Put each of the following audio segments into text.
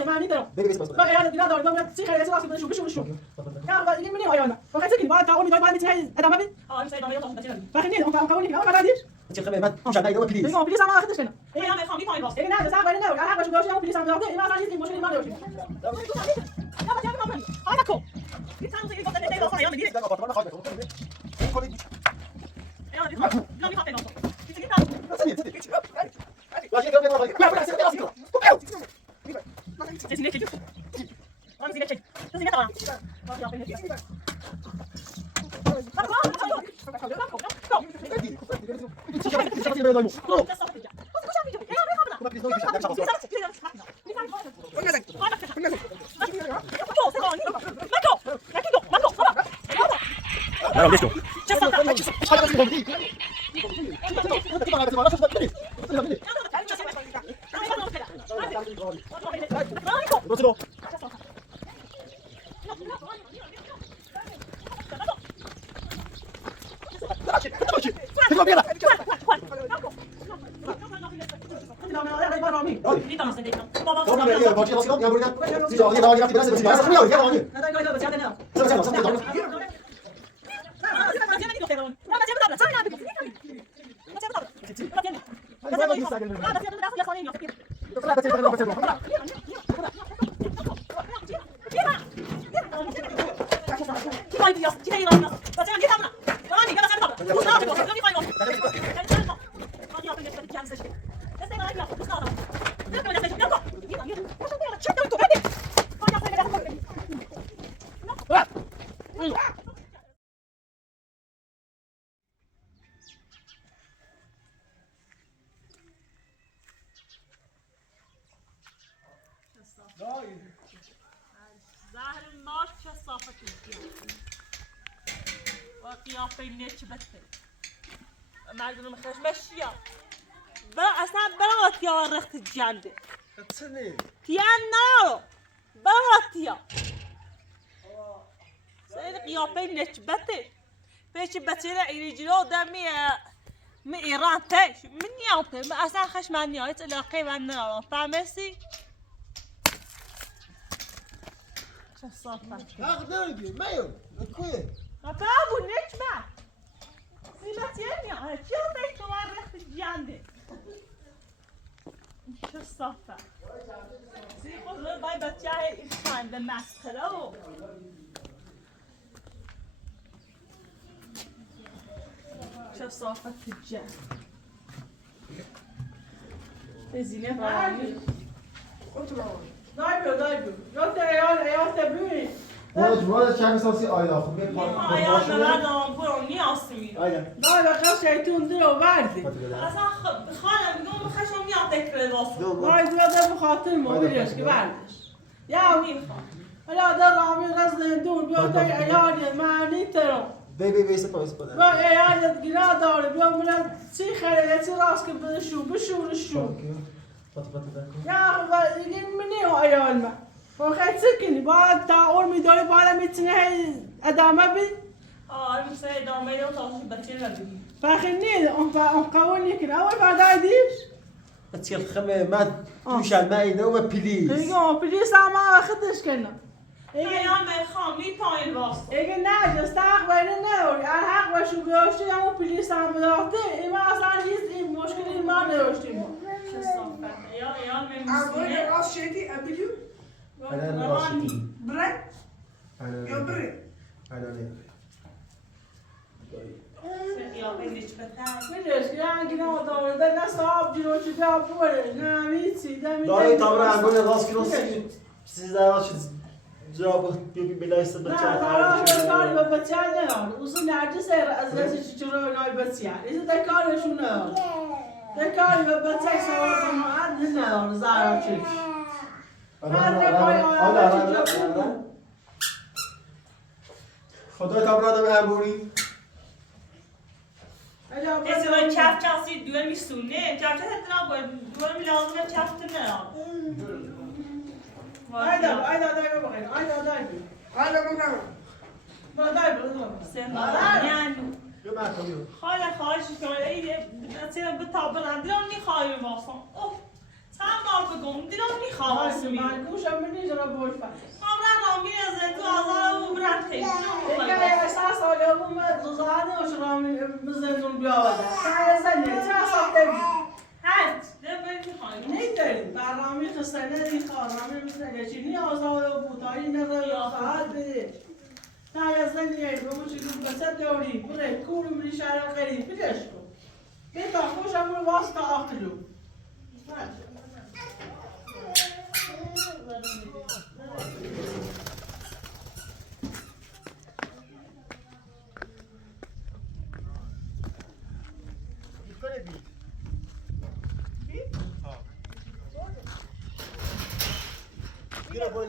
ایرانی من ندارم با ایران دیگه دارم من چی خیلی راست بده شو یا با این منی ایران فقط چه باید تعاون می‌کنی باید می‌تونی ادامه بدی این سه ادامه دادم فقط نه اون قانونی که بعد دیش چه خبره من مش عندي هو بليز بلیز هم آخذش کنه این هم می‌خوام پایین باشه این نه صاحب نه اگه هر باشه باشه اون بلیز هم داده این اصلا این مشکلی ما نداره یا با جامعه من آنا کو این چند روزی گفتن دیگه اصلا میگیره لا آپارتمان خارج این کلی یا می‌خوام بگم واجه كده كده Sesine çekiyor. Onu zile çek. Sesine tamam. زهر النار كصافة الجيل وقيافة النيتش بتل معلومة مخرج مشيا بلا أصلا بلا وقتيا ورخت الجاندي تسني تيان نارو بلا وقتيا سيد قيافة النيتش بتل فيش بتل يجلو دمي من إيران تاش من يومتي ما أصلا خش معني هاي تلا قيمة النار فاهمسي اقدر ما يوم كوين Acabo, netma. Se não tinha, tinha feito uma refugiante. شو الصفة؟ سيقول له باي بتشاهي إنسان بمسخرة. شو الصفة تجاه؟ تزينه رامي. دایبو یا تیار یا تبوی واج چند ساسی آیدا خب میاد آیا نمیدونم برو نیاستی. آیدا دایبو خش شیطون درو وردی اصلا خانم میگم خشم میاد تکرار داست. وای دو بخاطر موبیلش که بردش یا میخوام. حالا در رامی غزل دور بیا تا ایالیت معنی ترو بی سپاس بیا ایالیت گیرا داره بیا من چی خریده چی راست که بشورشو یا این منی و ایال ما وخیلی سکنی باید تعاون میداری باید میتونه ادامه بید مثل ادامه رو تاشو بچه نبودی. فخر نیست اون قوانینی که اول بعد دیش بچه الخمه من توش الماء نوم بليز میگم پلیس هم وقتش کنم ایام میخوام میپاین راست. اگه نه جست حق بینه نداری حق باشو بیاشتی همون پلیس هم بداخته ایما اصلا این مشکلی ما نداشتیم چه صافت یا ایام أقول میمسونه راس شيتي أبليو انا راشدي برد يا برد انا قیافه نسبتاً میدونش که یعنی نه داره در دست آب جلو چیزا بوره نه میچی دایی تا برای انگونه راست کنون سیزده چیز جواب بلایست نه بچه داره کاری به بچه نداره اصول نرجس از دست چرا نای بچه ایزه در کارشون نداره در کاری به بچه سوال زمان نداره زهرا چیز خدای تا برای امبوری کسی باید چفت چفتی دوه میسونه چفت چفت باید دوه میلازمه چفت نه ayda بخیر ayda هذا مكان ما دایبو یعنی یه مرتبه خواهش کنم ایده به تابر اندران میخواهی واسم اوه چند بگم دلم میخواد اسمی من گوشم نمیجرا بول فر قبلا رامی از تو آزار و برنده دیگه احساس آلیابون من دوزانه و شرامی زندون بیاورده خیلی زنیه چه اصاب هست دبی میخوای نیداریم برنامه خستانه میخواد رامی مثل چینی آزاد و بوتایی نره یا خواهد بده تا یزدن یه رو چی رو بسد دوری بره کورو منی شهر قریب بیدش کن بیتا خوشم رو واسطه آقلو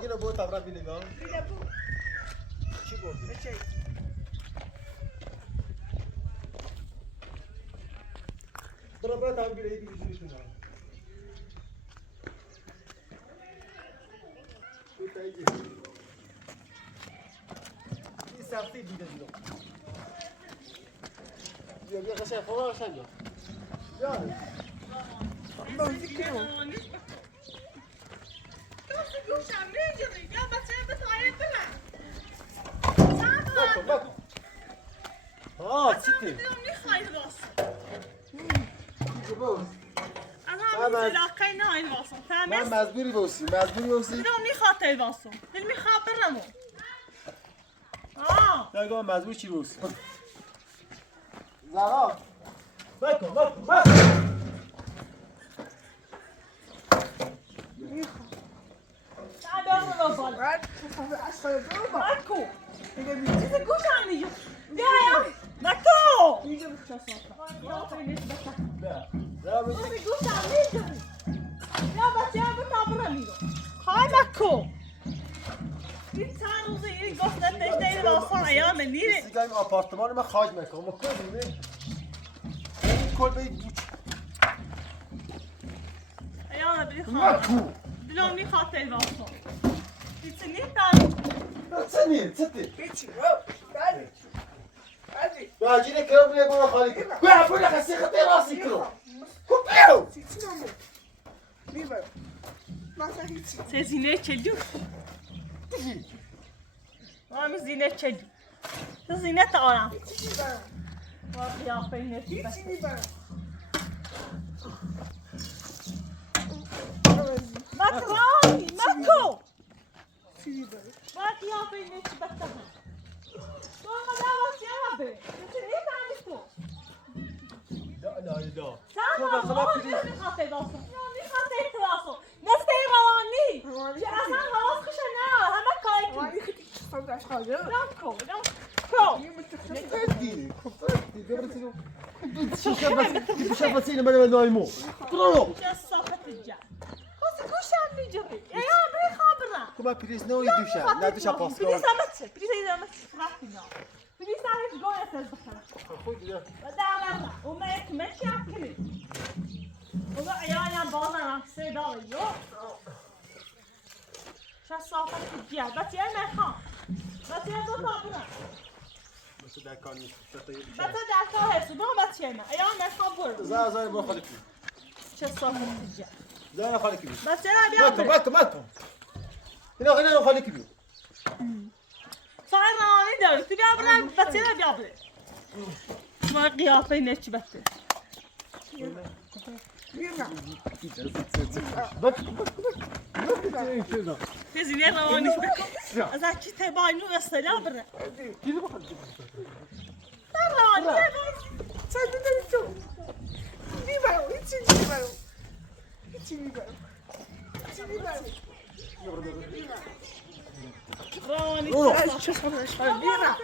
گیره برو تبرک بینگاه چی بردی؟ برو تبرک بینگاه بیشتری کنم این سختی دیده دیدم بیا قشنگ خواه قشنگ بیا گوشم نمیجوری یا بچه به تایید بلند بکن ها چی دلم میخوای راست باز از همین علاقه نه این واسم من فهمیست؟ مجبوری بوسی دلم میخواد تایید واسم دل میخواد برمو نگاه مجبور چی بوسی زهرا بکن تعبیر رو بالا مکو چیز گوشم میجوری بیا مکو بیا چیز گوشم میجوری یا بچه هم بتابره میرو های مکو این چند روزه این گفتن دشته واسه ایام نیره سیگا این آپارتمان من خواهد میکنم ما کل بیمه این کل به این بوچ ایام بری خواهد مکو دلم میخواد تایید واسم هیچ نیستم چطی هیچی بله باجی کرم بیا برو خالی کن بیا برو خسی خطی راسی کرو بیو هیچی نمو میبرم مثلا هیچی چه زینه چلو همین زینه چلو تو زینه تا آرام هیچی میبرم با قیافه نتی هیچی میبرم مکرانی مکو هیچی میبرم با قیافه نتی بسته تو ما دعوت یه به چه نیست تو لا سلام ما میخواد واسه میخواد واسه نفته روانی چه اصلا حواس خوش نه همه کاری ولی خیلی صداش خواهده نکو نکو یه متخصص کفتی ببرسیدو شفت سینه من نایمو برو چه صافت جان خاص گوشم میجوری یا بری خبرم تو با پریز نوی دوشه نه دوشه پاس کن پلیس همت فرقینا پلیس هیچ گوی است بخره خود بیا و دعوا و ما ماشي اكلي و عيالنا بالا صدا يو شو صافت الجيال بس يا ما خان بس يا دو طابنا بس در کار نیست بس در کار هست دو بس يا ما عيالنا خبر زار برو خالی کن شو صافت الجيال زار خالی کن بس يا بيا ماتو اینا خیلی خالی کن صار راني دار تبي ابرا بس يا بيا ابرا ما قيافه نتش بس تزيني رواني اذا كنت باينو السلام برا راني صدق میبرم هیچی میبرم هیچی میبرم راني چه صداش خواهده بیرم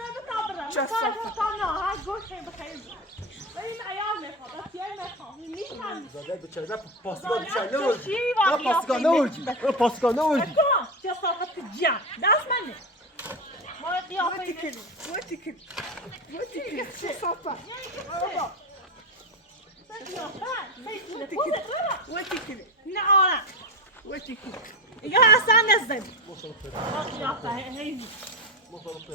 شو صافت ها گوش بخیر این عیال میخواد بس یه میخواد میخوام زاده بچه پاسگاه بچه نوردی چی پاسگاه نوردی پاسگاه نوردی چه صافت جان دست منه ما قیافه وقتی کن چه صافه وقتی کن نه وقتی کن يا حسن نزل يا هي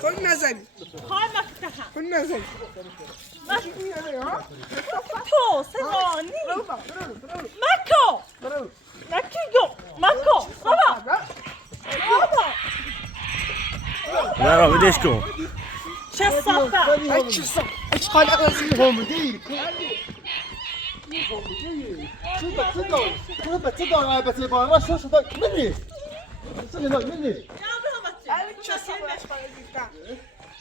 خود نزنی خواهی مکتها خود نزنی تو سرانی مکو مکو بابا لا بديش كون چه صافه ای چی سا ای چی خاله ازی كوميدي تصدق بس يبغى شو مني مني یا بابا ای چی سا خاله دیدم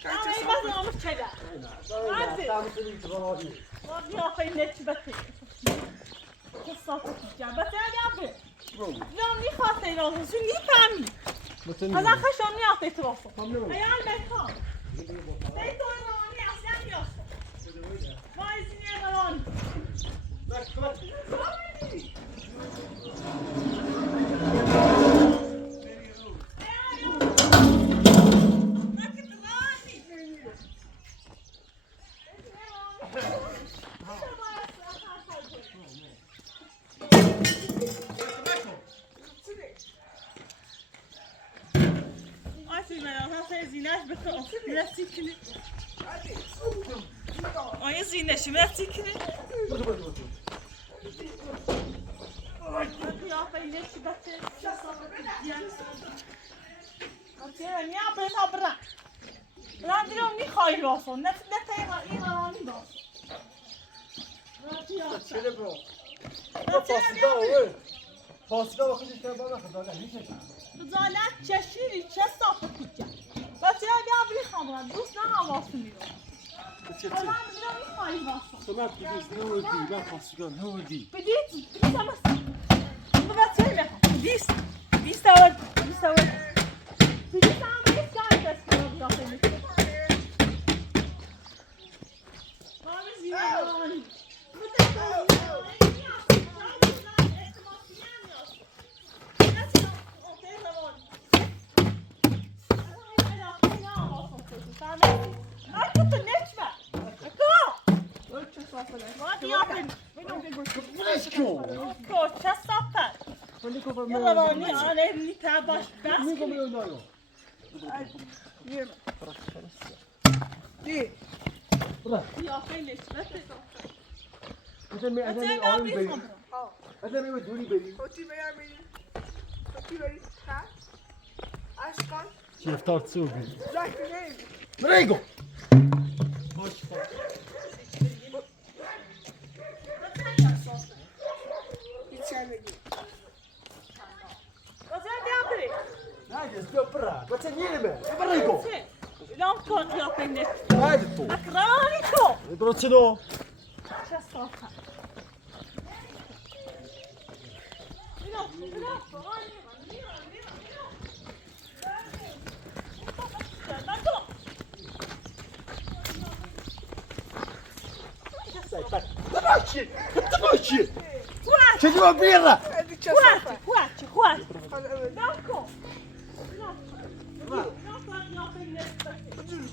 ای بابا ما چلا والله آخه نتبته چه صافه جا بس یا لا میخواسته اینا شو میفهمی هذا خشم نعطي تراسه عيال بيتها بيتو راني عشان يوصل ما يزني راني زيناش بتقف لا تسكني يا زيناش ما تسكني يا فينيش بس أنتي يا بنا برا لا دريم نخاي راسه نتاي إيراني راس شنو برو فاصله وقتی که بالا خداله میشه بزالت چشیری چه صافه کجا بچه بیا بری خامران دوست نه حواس میرو من میخوایی واسه سمعت بديس نودي ما فاصله نودي بديت بس بچه میخوام بدیس تاول بدیس هم بدیس کاری بس کنم داخل میکنم بابا زیرانی چه صافت یه روانی آنه نیتا باش بس کنی دی یا خیلی نسبته هذا ما يدوني بيبي خودی بری ها اشکال شي افطار تسوقي زاکی نیم مريقو هذا سبب برا بس نيرمه مريقو لا كون يا بنت هذا تو اكرانيكو يدرس شنو شو صافه تمشي شنو بيرة هذه چه صافه خوات خاله ازی داكو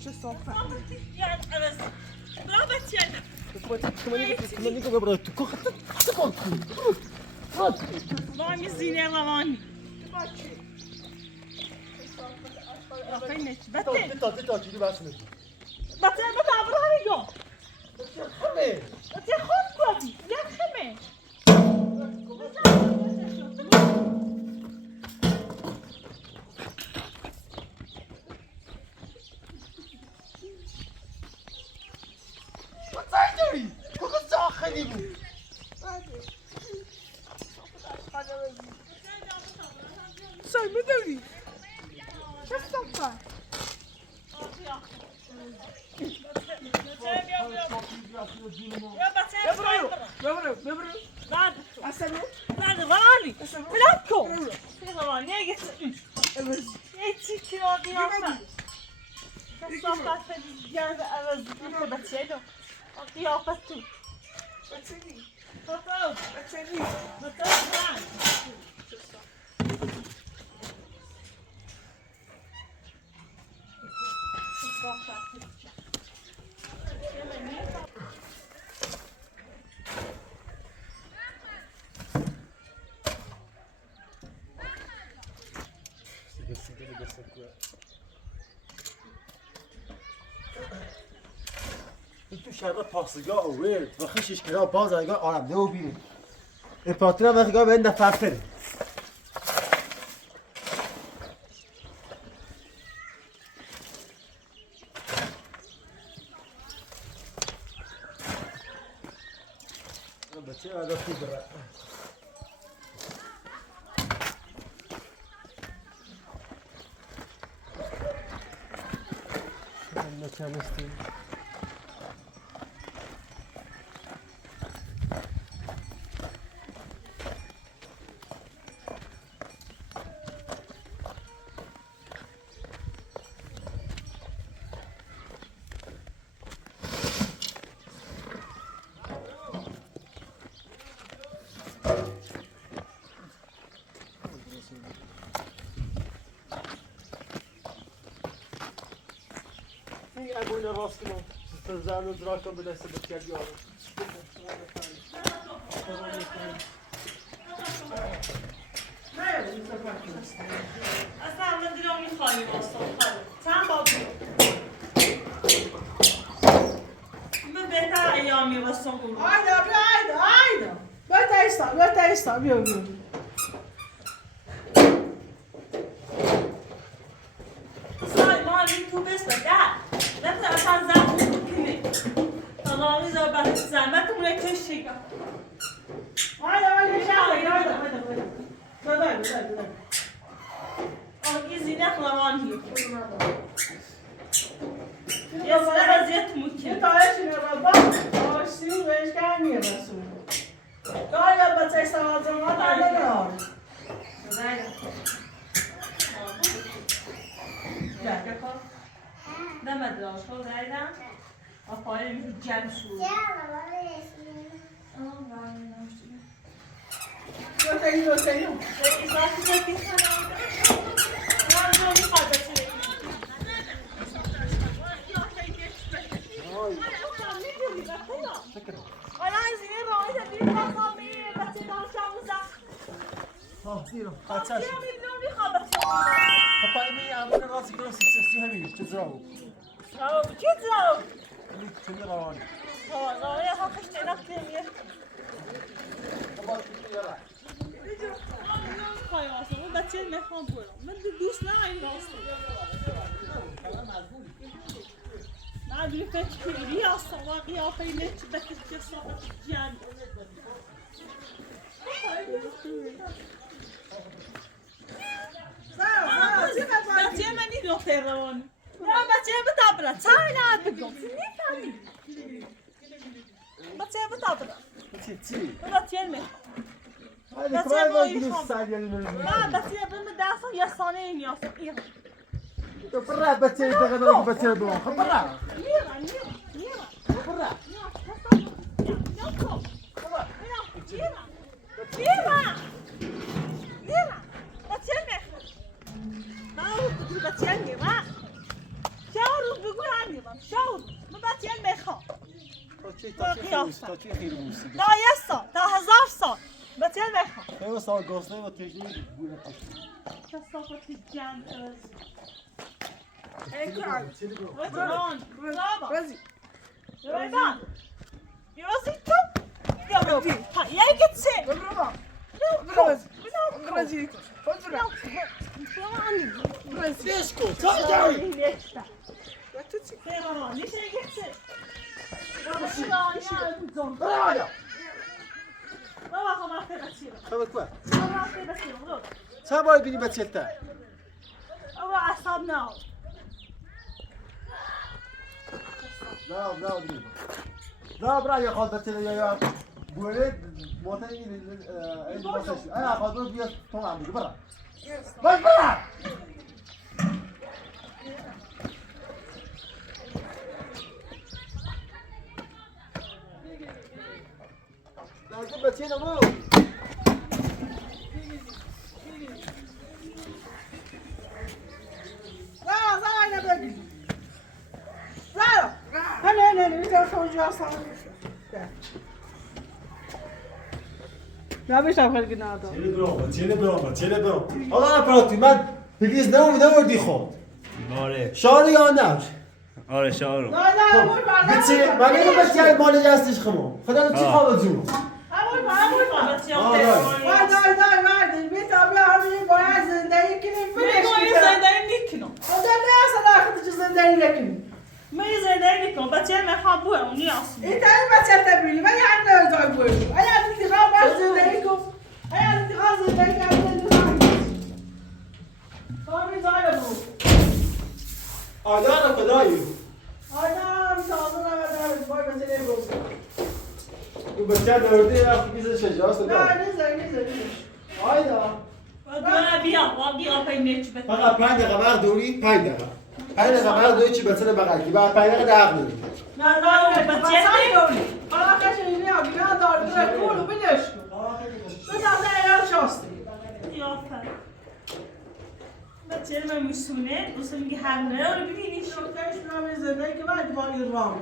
چه صافه يعني أبس ضربت يدك كمان نيجو برا تكو مامي زينة رواني يا خينك بتي تتا تجيب اسمك بتي بتعبرها اليوم خمي بتي خد بابي يا خمي وتعجبي كوكو صاحي سای میدونی چه صافه ببرو بعد غالي بلاكو غالي ازی ايتي كيلو قيافة كالصفات الجانب أبز انت بتشيلو قيافة تو بچنی بطل بچنی بطل معك این تو شبه پاسگاه اوورد و خشش کنار باز نگاه آرم نو بینید اپاتنا وقتی گاه به نفر فره بچه آده خوب بره بچه همستی اگه راست کنم زن و درا کن به دست بسیار بیارم اصلا من دیرم میخوایی باستم چند باب من بهتر ایامی باستم برو Hayda be hayda. Bete ista bia. سای مالی تو بس بده نمیتونه اصلا زن کنی تمامی زبان زحمت مونه کشی Hayda. Dai. آگی زینه خلوان هی یه سر ازیت Ye ممکن taşına baba. Taşsın ve işkaniye basın. Gaya bete ista ağzına da ne var? دم داشت دایدم آفرین جمع شد Göteyim. زیرو خاطر پاپای می امون راست کنم سیکسی همین چه زراو چه روانی معلومه فکری اصلا قیافه نت بکش صاحب جان بچه منی دختر روانی بچه بتابره چای نه بگم نمیفهمی بچه بتابره چی بچه می بچه ما گیرش سریعی نه بچه بهم دست یا سانه نیاز ایران تو برا بچه دقیقا بچه دو خب برا میرم برا تا چی خیلی موسی تا یه سال تا 1000 سال بچه بخوام خیلی سال گسته و تجربه بوده پشت کسافت جمع Hey, Carl. ران برابا Rosie. رایدان یوزی تو یا برو ها یه گتسه Bravo. Rosie Rosie. What's wrong? Rosie. دیشکو تا جایی What's it? برا خبر کوا چه باید بینی بچه تا لا بینی لا برا یا خواهد بچه یا بوله موتن این باسش انا خواهد برو بیا تو هم بگو برا باش برا لازم بچه نمو Ja, bist einfach genau da. چله برام حالا اپراتی من پلیز نموردی خود آره شاره یا نه آره شارو لا لا أبوي بعد بتصير ما نقدر بس يعني مال جالس تشخمه خذ تشي خالد زوم أبوي بعد بس یا آه، تلفن بعد بعد البيت أبي عمي باید زندگی کنیم من گاهی زندگی نکنم آدم نه اصلا آخه زندگی نکنیم من زندگی نکنم بچه من بوه اونی اصلا انت ايه بس تبريلي ما يعني زي بقول اي انتخاب بس زندگیكم اي انتخاب زندگی عندنا کاری زای بو آدم خدایی آدم سازنا بدر باید مثلا بگو تو بچه دورتی رفت بیز شجاعت نه نزن آیدا و بیا پینه چی بده فقط 5 دقیقه وقت دوری 5 دقیقه 5 دقیقه وقت دوری چی بچه بغل کی بعد 5 دقیقه دعوا نمی نه نه بس یه حالا کشی نیا بیا دار در کولو بلش بس از ایار شاستی یا فر بچه من مسونه دوست میگه همه رو ببینیش شوکش نمی زندگی که بعد با ایران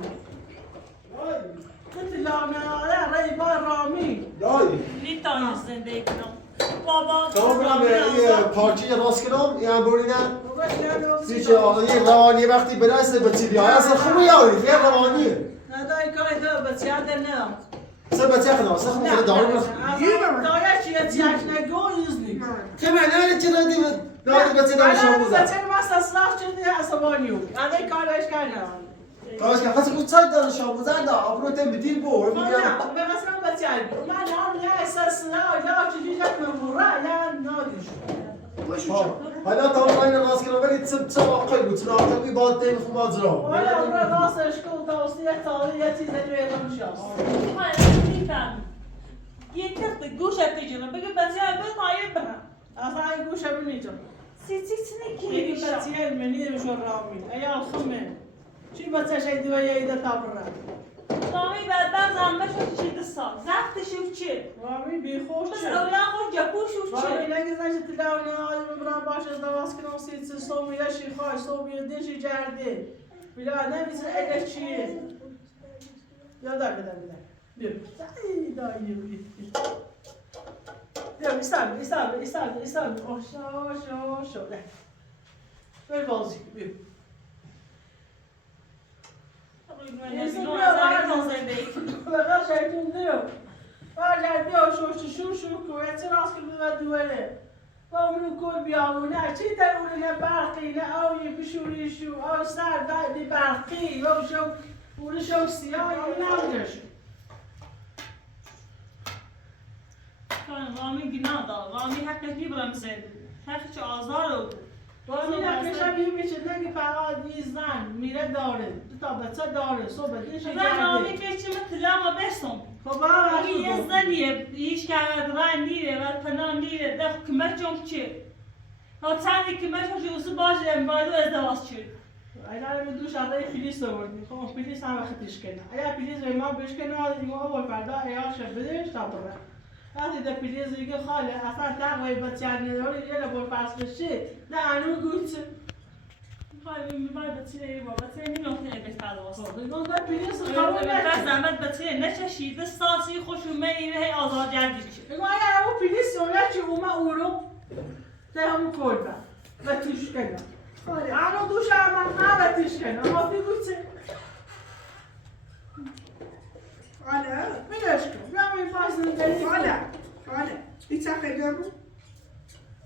قلت لا انا رأي رامي دایی نیتانی زندگی کنم بابا تو برام یه پارچه راست کنم یا بریدن چه آقا یه روانی وقتی به دست بچه بیای اصلا خوبه یاری یه روانیه هذا كاي ده بس هذا لا سر بچه خدا اصلا خوبه دارو بس دايا شي تياش نگو يزني كمان انا چرا دی داد بچه دارو شامو زد بچه ما استصلاح شدي عصبانيو هذا كارش كان کاش که خاص بود سایت دارو شامو زد ابرو تم بدیل بو ما مثلا بچه ما نعم لا اساس لا لا تجي جات من برا لا نادش حالا تا این راست کنم ولی تسب واقعی بود چرا تا بعد تیم خو ماجرا ولا برا راسش كل توصيه طاليه تيجي زي ما شاء نیفهم یه تخت گوشت تجربه بگه بچه به طایب برم اصلا اي گوشه بنيجا سی يجي نکی بچه المني مش رامي اي الخمه چی بچه شي دويه ايده تابره رامی بعد زنبه شد چی دستا زخت شوف چه رامي بيخوش بس اولا خوش جپو شوف رامي چه نگه زنش تلاوی نهالی ببرم باش از دواز کنم سیت صوبی یشی خواهی صوبی دشی جرده بلا نمیزه اگه چیه یادم بدم بیا ای دایی بیا ایستان شو ده بر بازی بیا بقیه شیطون دیو برگرد بیا شو کویت راست که ببرد دوره با اونو کل بیامونه چی در اونه برقی نه آوی بشوری شو آو سر بعدی برقی و شو اونه شو سیاه این نمیدش رامی گناه دار رامی حقش نیبرم زد حقش آزار رامی نکشم یه میشه نگی فقط یه زن میره داره دو تا بچه داره صبح دیشه رامی کرده که چه مثل بسم خب برای یه زنیه ایش کرد رای نیره و پناه نیره ده کمک جمع چه ها چندی کمک هم شوزو باشه امبایدو ازدواز چه اگر من دوش آدای پلیس آوردیم خب پلیس هم وقتش کنه اگر پلیس به ما بشکنه دیگه اول فردا ایاش بدش تا بره وقتی ده پلیس دیگه خاله اصلا تقوی بچه نداره یه لبور فصل بشه نه انو گوچه خواهی میباید بچه ای با بچه ای نمیتونه بهتر واسه دیگه پلیس قبول قبول بس نکنه زحمت بچه نچشیده ساسی خوشو میره هی آزاد گردی میشه دیگه اگر همون پلیس اونه چی اومه اورو ده همون کل بر و توش کنه انو دوش هم نه و توش کنه اما بی گوچه حالا میدش کن بیا می فصل داری حالا ایچه خیلی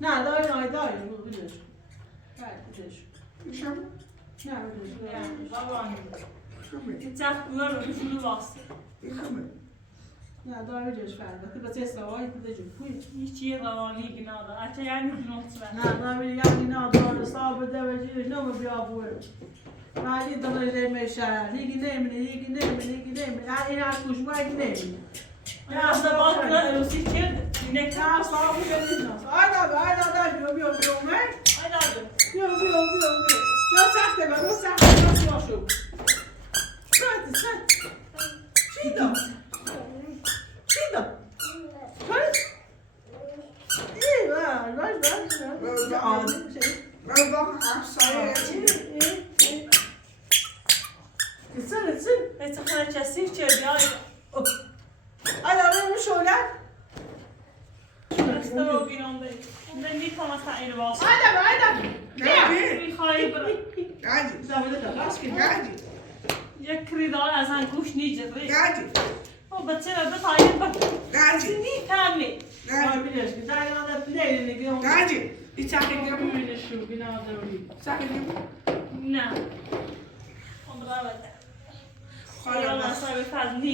نه داری بیدش کن بیدش میشم نه بیدش خمه چخ بویا رو بشونو واسه این خمه نه داری بیدش فرده بچه سوایی بیده جو کوی هیچ یه روانی گناه دار اچه یعنی گناه نه نمیگم اینا داره صاحب دوجیش نمو بیابوه ولی داره میشه لیگی نمیشه این هر کوش باید نمیشه نه اصلا باید کنه اروسی کرد نکه نه صاحب نمیشناس آیدا بیا اومه ای داده بیا سخته بیا شو سخت چی داد من با هر سایه ای تو خانه چسیف چردی دسته رو گیرم بید نه میتونم اصلا این واسه نه میخوایی برم گاجی بازن گوش نیجری دادی او بچه را بطایم بکن دادی نیفهمی آی بیدش که در یادت نیلی نگیم دادی این ساکت Kom نبود in de shoe, genau so. ساکت نبود نه عمره بده خیال اصلا بفرد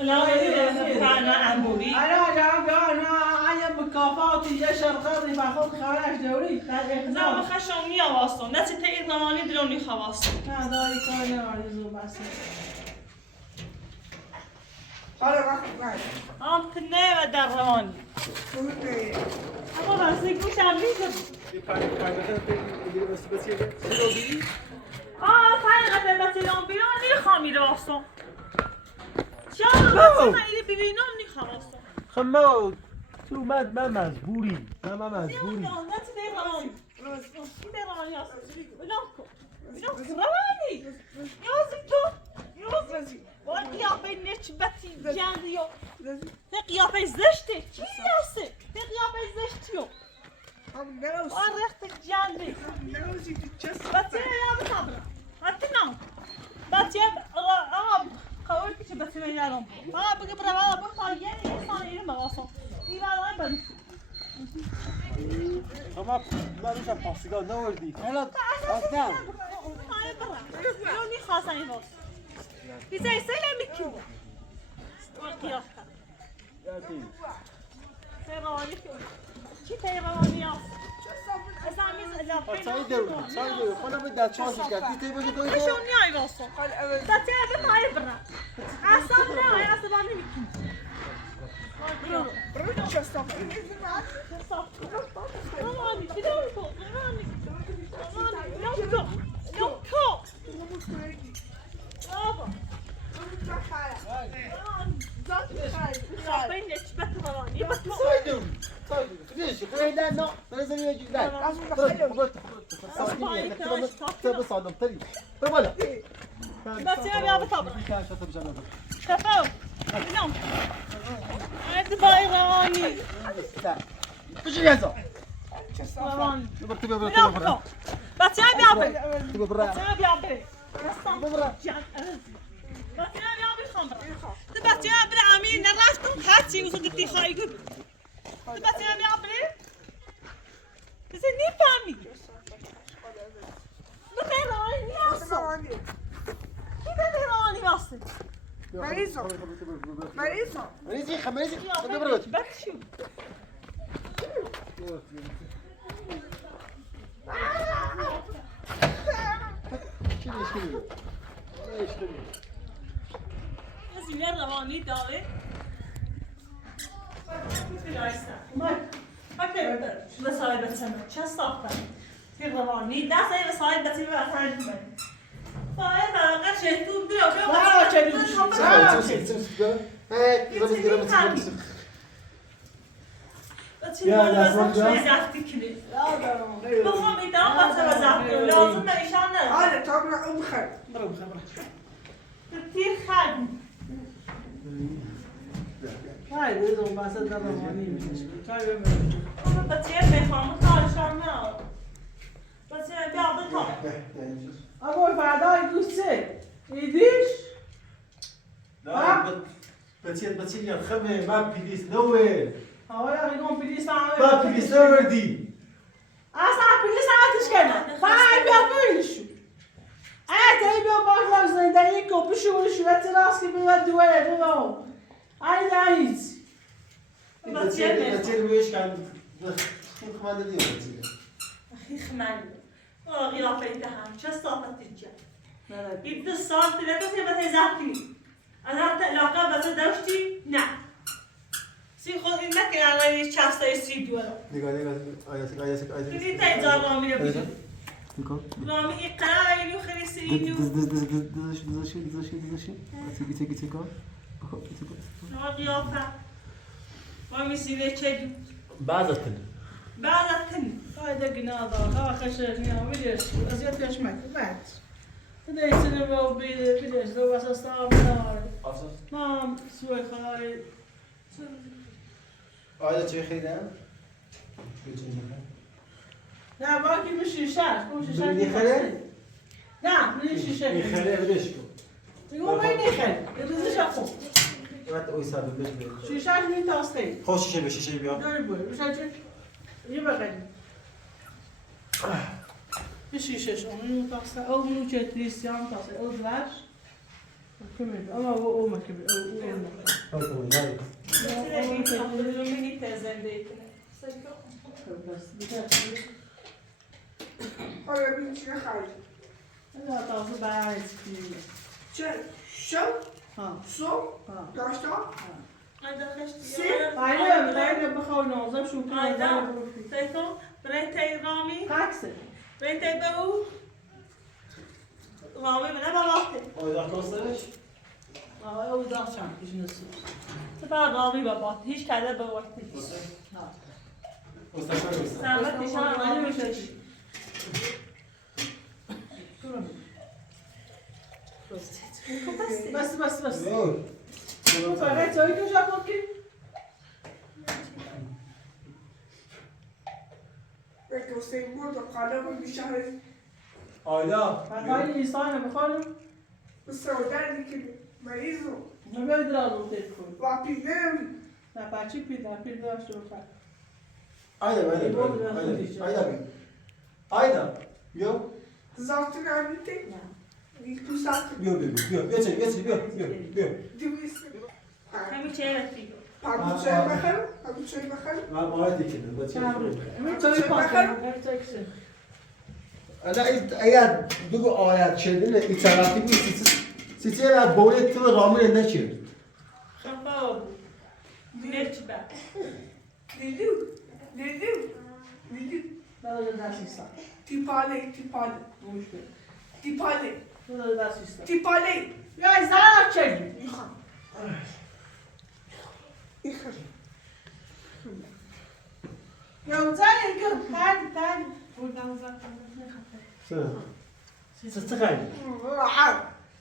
لا فعلا انبوری أنا مكافاتي يا شرقاضي باخذ خراج دوري هذا نه إخزار بخشونی آواستم نه چه تیر نمانی درونی خواستم هذا يكون عريض بس حالا وقت بعد آم کنه و در روانی فهمت اما راستی گوشم میزد فقط بسیلان بیرون نیخوامی راستم چرا بسیلان ایلی ببینم نیخواستم خمه تو من مجبوری من مجبوری نه چه در روانی این در روانی هست بلام کن روانی یازی تو یازی وای قیافه نچبتی جندیو ده قیافه زشته چی هسته ده قیافه زشتیو هم نروز وای رخت جندی نروزی تو چست بچه یا بخبره حتی نه بچه قوی پیچه بچه میارم بگه برای بخواه یه انسان ایره مغاسم ایره آن بنیسی اما من میشم پاسیگاه نوردی حالا اصلا های برم یا میخواستن این راست بیزه سیله میکنه وای قیافه تیرانی چی تیرانی هست؟ اصلا میز اجابه سای دو خودم به دست پاسش کرد دیگه باشه تو اشون نیای واسه بچه به پای برم اصلا نه اصلا نمیکنه برو چست روانی بیدار کن روانی روانی لام کو بابا قیافه نچبت روانی سای دو فيش خلينا لا لازم يجي لا تبى صادم تري طبعا بس يا بطبع كان شطب جنبه تفاهم نعم عند بايراني لا فيش يازو رواني تبى نعم بس يا بيابي تبى برا بس يا بيابي تبى برا بس يا بيابي خمر بس يا برامي نرفتم هاتي وصدقتي خايقة بس يا بيابي بس نفهمي بتراني اصلا كده تراني اصلا مريضة مريضة مريزي خمريزي تبى برا بكشو زين رواني داره وسایل بچه چه ساختن که روانی دست این وسایل بچه به وطن من باید برقه شهتون بیا برا چه بچه زفتی کنی بخوام ایدام بچه و زفتی لازم به ایشان نه هذا طبعا أمخر برو خبره تیر خد های دیدم بس در روانی میشه کاری بمیره بچه بخوام کارشان نه بچه بیا بکن اما فردای دوسته ایدیش بتشيل يا خمي ما بيليس نوي هوای اگه پلیس فهمه ما بيليس نوردي اصلا پلیس عادش کنه فای بیا بینشو ای بیا باش زندگی کو بشورشو اعتراض کی بیا دوله دو ای دایز بتشيل ويش كان خمانه دي اخي خمال قیافه دهن چه صافت تجا این دستان تلقی بس زفتی انا علاقه بس داشتی نه سی خود این نکن الان چسته سی دولا نگاه آیاسک دیدی تا اینجا رامی رو بیدم رامی این قرار ایلیو خیلی سی دو نما قیافه رامی سیوه چه دو بعضتن هذا قناضة ها خشرني وبيدش أزيد كاش معك بعد هذا يسلم وبيدش لو بس أستعمل نعم سوي خاي آیا چه خیلی لا باقي مش شاش مش شاش بني خير؟ نعم مش شاش خیلی بدش کو يقوم وين يخل يرزش أخو وقت اوی سر بده شیشش میتاسته خوش شیشه بیا داری بود بشه یه بقیل یه شیشش اونو میتاسته او منو چه تریستی هم تاسته او دلش کمی اما او مکمی او او نه آیا ببین چی خرید نه تاسته برای چیزی چه؟ شب؟ ها صبح؟ ها داشتا؟ Aynen بخوای نازم شو کنم Aynen. Seyton, Brentay Rami, Taksi. Brentay Bau. Rami bile babakti. آیدار کاسترش او داشتم بیشنسی. Sefer Rami babakti. Hiç kerde babakti. استشار میسن Servet nişan Rami bişeş. بس. نه فقط توی که جواب کی؟ بگه حسین مرد و قلب بیشتر آیدا فقط ایسان بخوام. سعودن که مریضو نمیاد درازو تیپ کن. و پیلم نه پچی پید داشت رو کرد. آیدا آیدا بیا زاتون همیته تو ساعت بیا دویست Kemi çeyrek. پاپوچه بخرم من باید دیگه با چی امی توی پاکن. تاکسی. انا اگر بگو آیت شدین این طرفی نیست سیتی را باید تو رامین نشید Kafa oldu. Güneş be. لیلو نداره دست ایستان. تیپاله مشکل. تیپاله نداره دست ایستان. تیپاله یا ایزان چگی؟ یا زنی که تن. بودم چه خیلی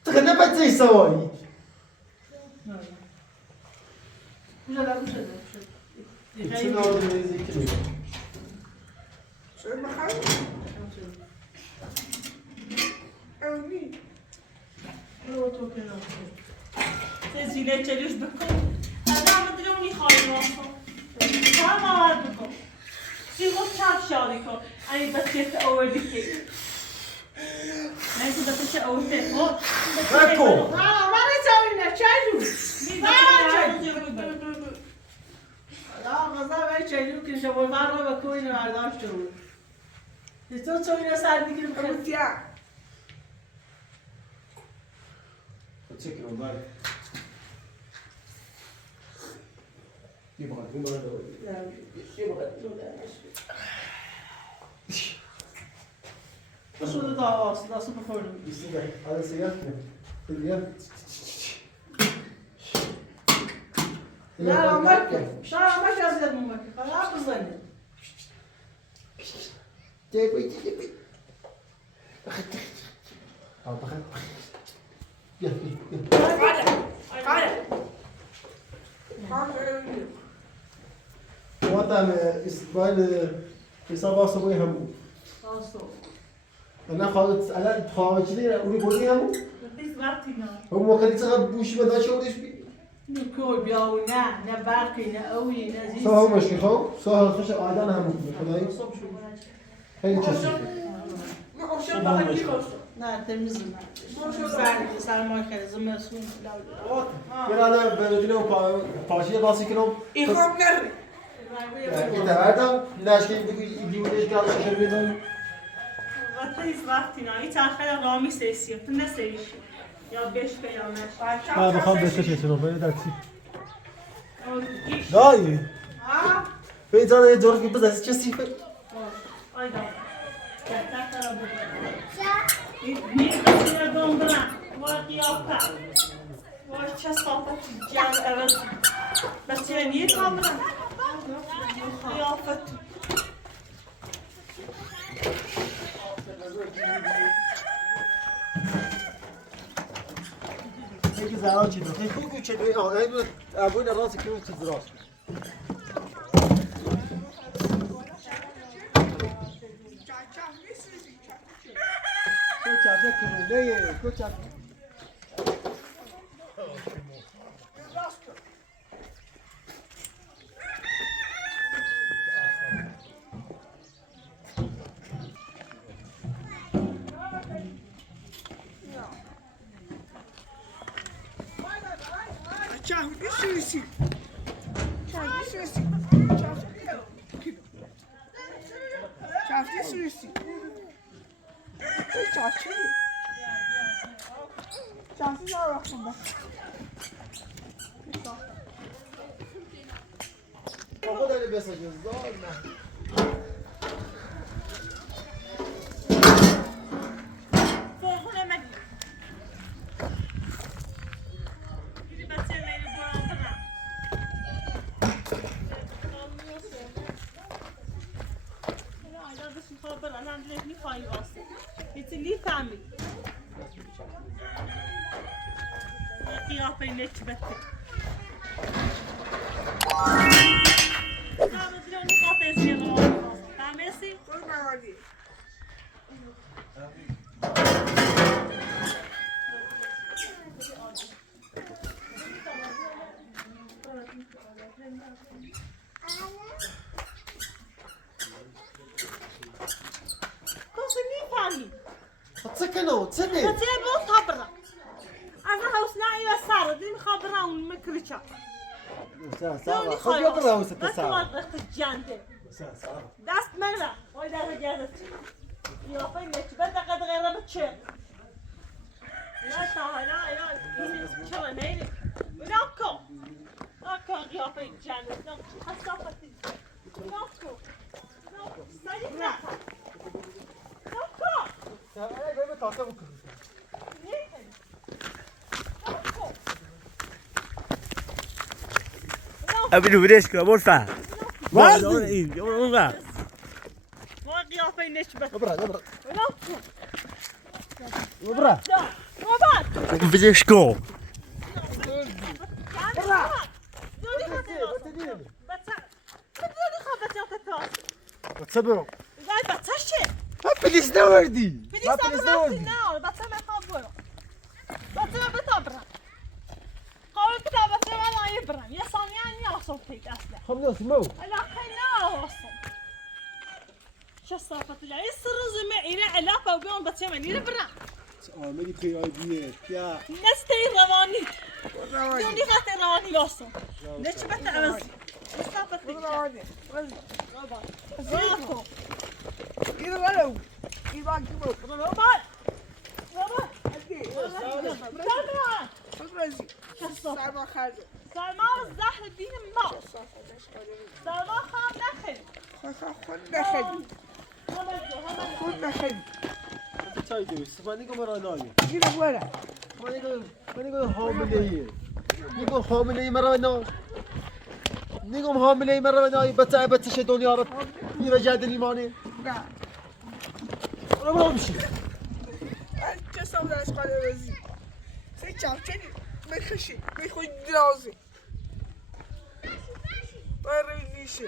تخیل نباید زی سواری چه نارو نیزی که میگم چه بخرم اونی Siz zile çeliyoruz bakın. Adam diyor ni khayr olsun. Tamam bakın. Siz o çarp şadi ko. Ay bachete over dikey. Neyse bachete over te. O. Bako. من چاوینه چایو. لا غذا و چایو که شما رو با کوی برداشت بود. تو چاوینه سر دیگه بخیر. اوتیا چه کنم بله یه باید این باید شده داواست دستو بخورم. بیستی آره سیگار کنم بگیر نه آمد از یاد مومد. خلاص بزنی. دیگه بخیر بیا وطن استقبال حساب آسابوی همون آسو. انا خالص الان خارجی اونی بودی همون Biz vaktina. اون موقع چقدر بوشی به داشت اونش بی نکوی بیاو نه برقی نه اوی نه زیست. سوها مشکی خواه سوها خوش آدان همون خدایی صبح شو. خیلی چشم ما اوشن بخیر کی باشه نه تمیز نه. سرما کرد زمستون. یه رانه بردونی و پاشی باسی کنم این خواب نره این دوردم نشکی بگوی دیونش که ششه بیدم Biz vaktina. Hiç arkada Rami sesi yaptı. Ne sevişi? Ya 5 be ya meş. من بخوام بهش چطور باید دستی دایی به جان یه جور که بزنی چه سیفه Ayda. Yeter tarafı. Bir kısmına dondura. Var kıyafet. Var çastafet. Gel evet. Mesela niye kaldın? Kıyafet. یکی زران چیده خیلی کوچه دوی آن این ابوی نراسی که اون چیز راست کوچه کنونه کوچه شافي سوسي شافي سوسي شافي سوسي شافي شافي يا رحمة خود اللي بيسجل ظالمة فوقنا مدي يجي بس يلا يبغى طبعا لا بس مخابر انا عندي لي فايل اصلا يتلي تعمل قيافه اللي تبتك لا بدروني قاطع زين تعمسي كل ما ودي كوسني فامي تسكنوا تسني فتيبو خبرة أنا هوسناي وسارة دي مخبرة ونمكرشة لوني خذ يقرا خلاص وست بس ساعة واضح الجاندة داست مرة وإذا رجعت يوفين لك بدأ قد غير بتشير لا لا شو نيلي ناكو يوفين جاندة ناكو حسافتي ناكو سالي ناكو ابي نوريش كابور فا والدي يلا ما قيافة نشبت ابرا ابرا ناكو ابرا لا ما بعد بديش كو تسبروا بليز نوردي بليز نوردي خمنا سمو شو صافت لا يسر زمي إلى علاقة وبيوم بتسمعني لبرا مالي قيادية يا نستي رواني دوني خاطر رواني لوصل ليش بتعرض صافت رواني زاكو كده ولو كده كده روبات روبات فكرزي سلمى خالد سلمى الزهر الدين ما سلمى خان دخل خد دخل خد دخل تايدو سباني كمرة نايم كده ولا ماني حاملة نيجو حاملة مرة ناي نيجو حاملة مرة ناي بتش دنيا رب يرجع دني ماني لا أنا ما أمشي انت سوي ليش قال وزي سيتشافتني ما يخشي ما يخش دراسي ما يرينيش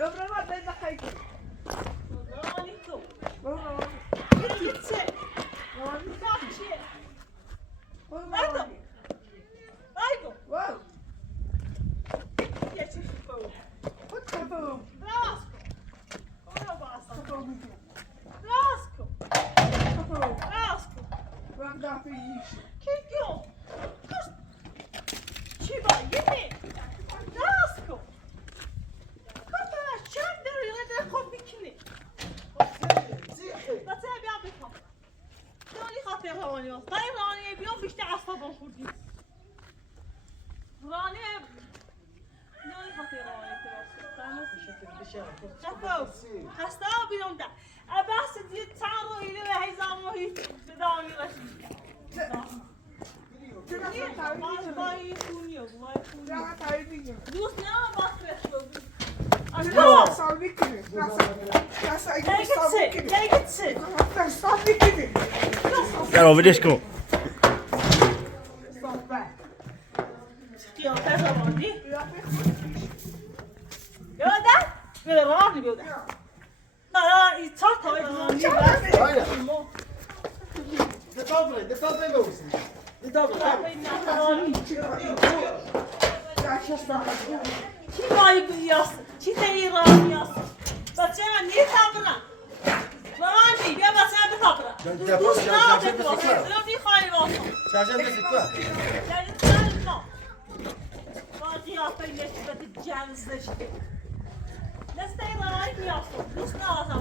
ربنا بين حيك واو خسته بیرون ده اباس دی تارو ایله و هیزامو هی بدانی رشید. كده ما باي كونيو دوست نه باسرت Não, salve aqui. Já saí do salve aqui. Salve aqui. Yaro ولش کن. قیافه زبانی یادم به راه بیادم نه این چهار تا ایزانی ده تابره بوسي. ده تابره. چی مایی بیاست چی تیرانی است بچه من نیه تابرم رانی بیا بچه من بتابرم دوست نه بتابرم رو میخوایی واسم شاشم بسیتوا. یعنی تلنا با قیافه نسبت جنزش نسبت ایرانی بیاستم دوست نه آزم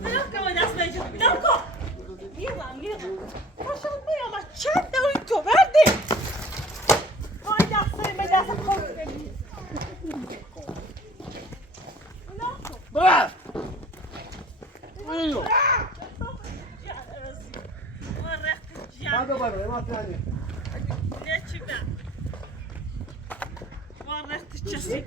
نرم که باید دست بیجم بیدم کن میرم باشم بیام از چند دوی تو بردی های دسته می دست کن برا. هذا برا ما ثاني. Ne çıktı? Var ne çıktı?